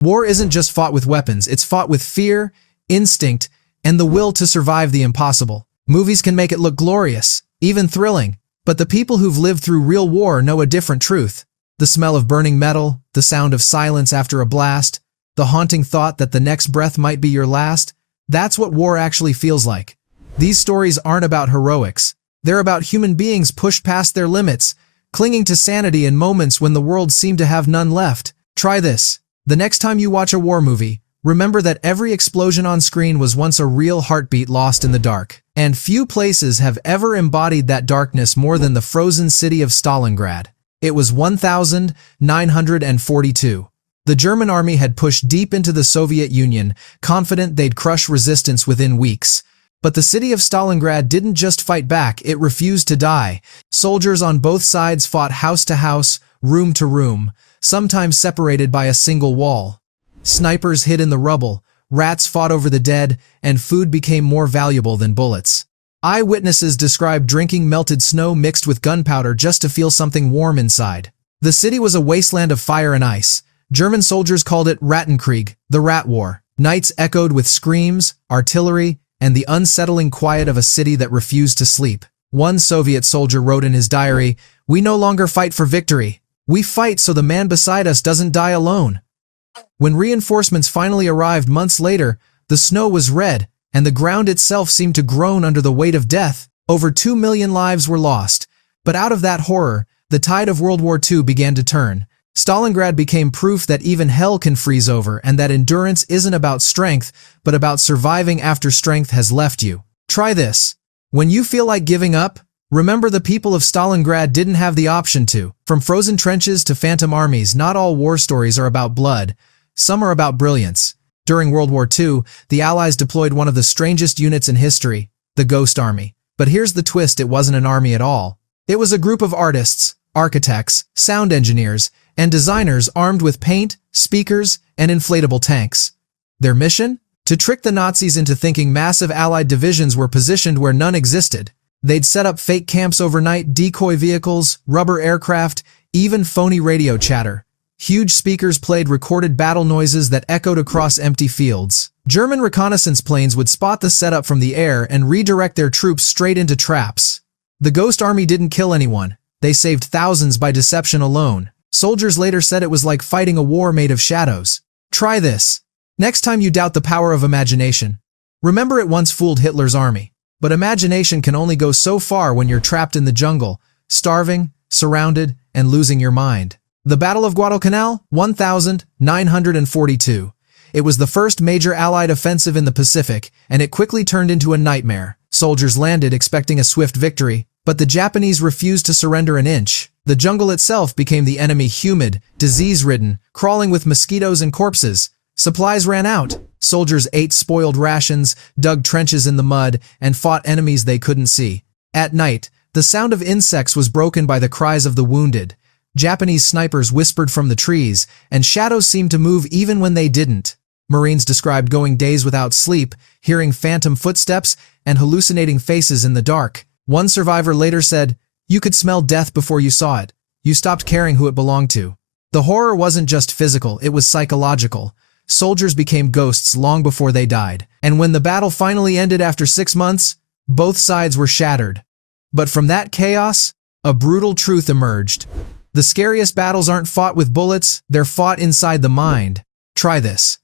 War isn't just fought with weapons, it's fought with fear, instinct, and the will to survive the impossible. Movies can make it look glorious, even thrilling, but the people who've lived through real war know a different truth. The smell of burning metal, the sound of silence after a blast, the haunting thought that the next breath might be your last, that's what war actually feels like. These stories aren't about heroics. They're about human beings pushed past their limits, clinging to sanity in moments when the world seemed to have none left. Try this. The next time you watch a war movie, remember that every explosion on screen was once a real heartbeat lost in the dark. And few places have ever embodied that darkness more than the frozen city of Stalingrad. It was 1942. The German army had pushed deep into the Soviet Union, confident they'd crush resistance within weeks. But the city of Stalingrad didn't just fight back, it refused to die. Soldiers on both sides fought house to house, room to room, sometimes separated by a single wall. Snipers hid in the rubble, rats fought over the dead, and food became more valuable than bullets. Eyewitnesses described drinking melted snow mixed with gunpowder just to feel something warm inside. The city was a wasteland of fire and ice. German soldiers called it Rattenkrieg, the Rat War. Nights echoed with screams, artillery, and the unsettling quiet of a city that refused to sleep. One Soviet soldier wrote in his diary, "We no longer fight for victory. We fight so the man beside us doesn't die alone." When reinforcements finally arrived months later, the snow was red, and the ground itself seemed to groan under the weight of death. Over 2 million lives were lost. But out of that horror, the tide of World War II began to turn. Stalingrad became proof that even hell can freeze over and that endurance isn't about strength, but about surviving after strength has left you. Try this. When you feel like giving up, remember the people of Stalingrad didn't have the option to. From frozen trenches to phantom armies, not all war stories are about blood. Some are about brilliance. During World War II, the Allies deployed one of the strangest units in history, the Ghost Army. But here's the twist, it wasn't an army at all. It was a group of artists, architects, sound engineers, and designers armed with paint, speakers, and inflatable tanks. Their mission? To trick the Nazis into thinking massive Allied divisions were positioned where none existed. They'd set up fake camps overnight, decoy vehicles, rubber aircraft, even phony radio chatter. Huge speakers played recorded battle noises that echoed across empty fields. German reconnaissance planes would spot the setup from the air and redirect their troops straight into traps. The Ghost Army didn't kill anyone. They saved thousands by deception alone. Soldiers later said it was like fighting a war made of shadows. Try this. Next time you doubt the power of imagination, remember it once fooled Hitler's army. But imagination can only go so far when you're trapped in the jungle, starving, surrounded, and losing your mind. The Battle of Guadalcanal, 1942. It was the first major Allied offensive in the Pacific, and it quickly turned into a nightmare. Soldiers landed expecting a swift victory, but the Japanese refused to surrender an inch. The jungle itself became the enemy, humid, disease-ridden, crawling with mosquitoes and corpses. Supplies ran out. Soldiers ate spoiled rations, dug trenches in the mud, and fought enemies they couldn't see. At night, the sound of insects was broken by the cries of the wounded. Japanese snipers whispered from the trees, and shadows seemed to move even when they didn't. Marines described going days without sleep, hearing phantom footsteps, and hallucinating faces in the dark. One survivor later said, "You could smell death before you saw it. You stopped caring who it belonged to." The horror wasn't just physical, it was psychological. Soldiers became ghosts long before they died. And when the battle finally ended after 6 months, both sides were shattered. But from that chaos, a brutal truth emerged. The scariest battles aren't fought with bullets, they're fought inside the mind. Try this.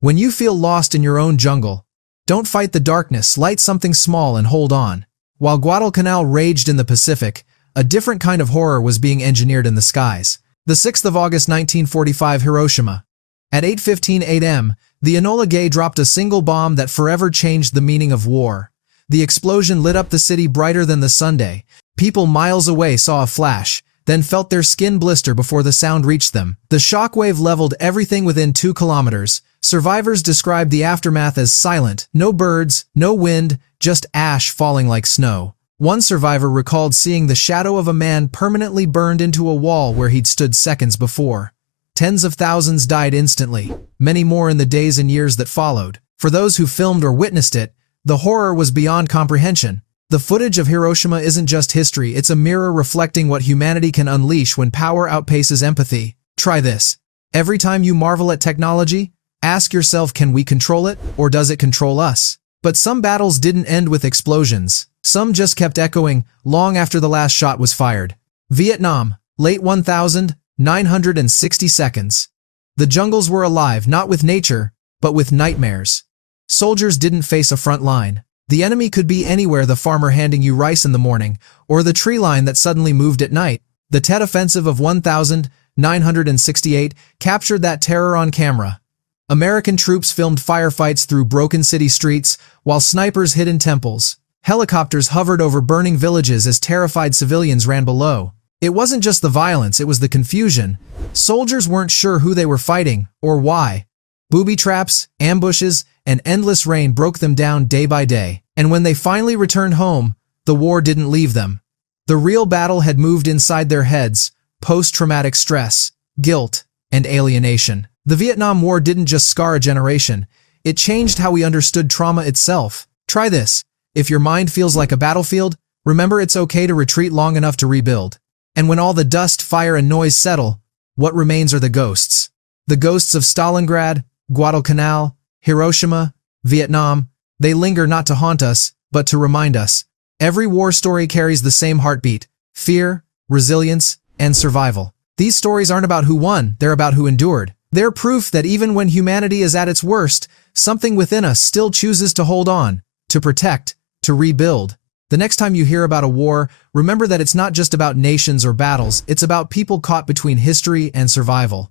When you feel lost in your own jungle, don't fight the darkness, light something small and hold on. While Guadalcanal raged in the Pacific, a different kind of horror was being engineered in the skies. The 6th of August 1945, Hiroshima. At 8:15 a.m., the Enola Gay dropped a single bomb that forever changed the meaning of war. The explosion lit up the city brighter than the Sunday. People miles away saw a flash, then felt their skin blister before the sound reached them. The shockwave leveled everything within 2 kilometers. Survivors described the aftermath as silent, no birds, no wind, just ash falling like snow. One survivor recalled seeing the shadow of a man permanently burned into a wall where he'd stood seconds before. Tens of thousands died instantly, many more in the days and years that followed. For those who filmed or witnessed it, the horror was beyond comprehension. The footage of Hiroshima isn't just history, it's a mirror reflecting what humanity can unleash when power outpaces empathy. Try this. Every time you marvel at technology, ask yourself, can we control it, or does it control us? But some battles didn't end with explosions. Some just kept echoing long after the last shot was fired. Vietnam, late 1960 seconds. The jungles were alive, not with nature, but with nightmares. Soldiers didn't face a front line. The enemy could be anywhere, the farmer handing you rice in the morning, or the tree line that suddenly moved at night. The Tet Offensive of 1968 captured that terror on camera. American troops filmed firefights through broken city streets, while snipers hid in temples. Helicopters hovered over burning villages as terrified civilians ran below. It wasn't just the violence, it was the confusion. Soldiers weren't sure who they were fighting, or why. Booby traps, ambushes, and endless rain broke them down day by day. And when they finally returned home, the war didn't leave them. The real battle had moved inside their heads: post-traumatic stress, guilt, and alienation. The Vietnam War didn't just scar a generation, it changed how we understood trauma itself. Try this. If your mind feels like a battlefield, remember it's okay to retreat long enough to rebuild. And when all the dust, fire, and noise settle, what remains are the ghosts. The ghosts of Stalingrad, Guadalcanal, Hiroshima, Vietnam. They linger not to haunt us, but to remind us. Every war story carries the same heartbeat: fear, resilience, and survival. These stories aren't about who won, they're about who endured. They're proof that even when humanity is at its worst, something within us still chooses to hold on, to protect, to rebuild. The next time you hear about a war, remember that it's not just about nations or battles, it's about people caught between history and survival.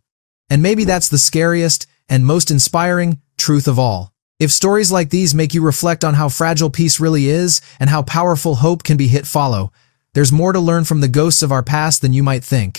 And maybe that's the scariest and most inspiring truth of all. If stories like these make you reflect on how fragile peace really is and how powerful hope can be, hit follow. There's more to learn from the ghosts of our past than you might think.